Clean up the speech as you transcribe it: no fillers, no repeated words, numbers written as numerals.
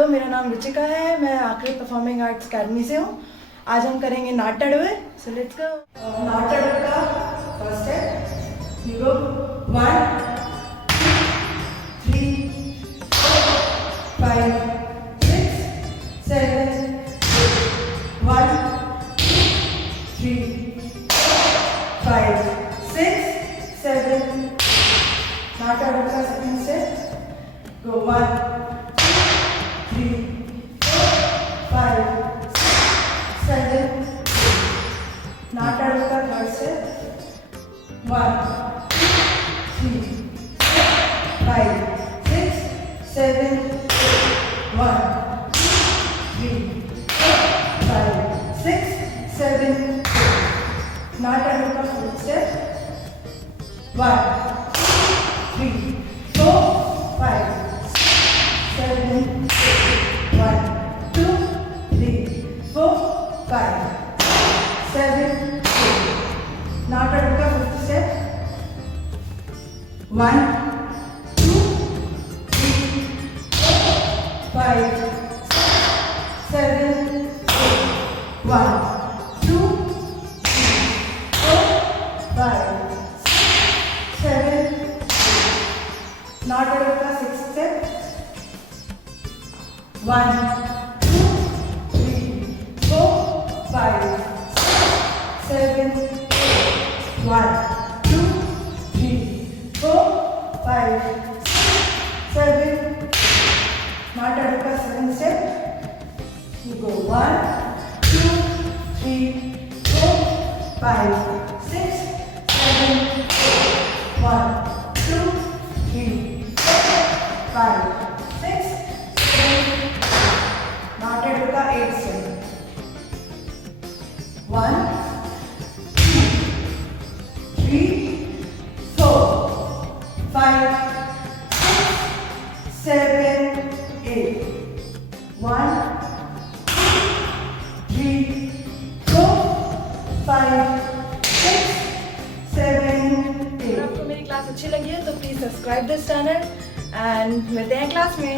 Hello, मेरा नाम रुचिका है। मैं आकृत परफॉर्मिंग आर्ट्स अकेडमी से हूँ। आज हम करेंगे नाट्य अडुवे। So let's go. नाट्य अडुवे का फर्स्ट स्टेप, यू गो 1 2 3 4 5 6 7 1 2 3 5 6 7। नाट्य अडुवे का सेकंड स्टेप, go 1 3 4 5 7। नाट्य अडुवे का थर्ड स्टेप, 1 2 3 5 6 7 1 2 3 5 6 7। नाट्य अडुवे का फोर्थ स्टेप, 1 3 4 5 7 1 2 3 4 5 7। नाट्य अडुवे का फिफ्थ स्टेप, 1 2 3 4 5 7 1 2 3 4 5 7। नाट्य अडुवे का सिक्स्थ स्टेप, 1 2 3 4 5 7 1 2 3 4 5 7। नाट्य अडुवे का सेवेंथ स्टेप, you go 1 2 3 4 5 6 7 1 2 3 4 5 6 7। नाट्य अडुवे का एट स्टेप, 1 2 3 4 5 6 7 8 1 2 3 4 5 6 7 8। अगर आपको मेरी क्लास अच्छी लगी है तो please subscribe this channel and मिलते हैं क्लास में।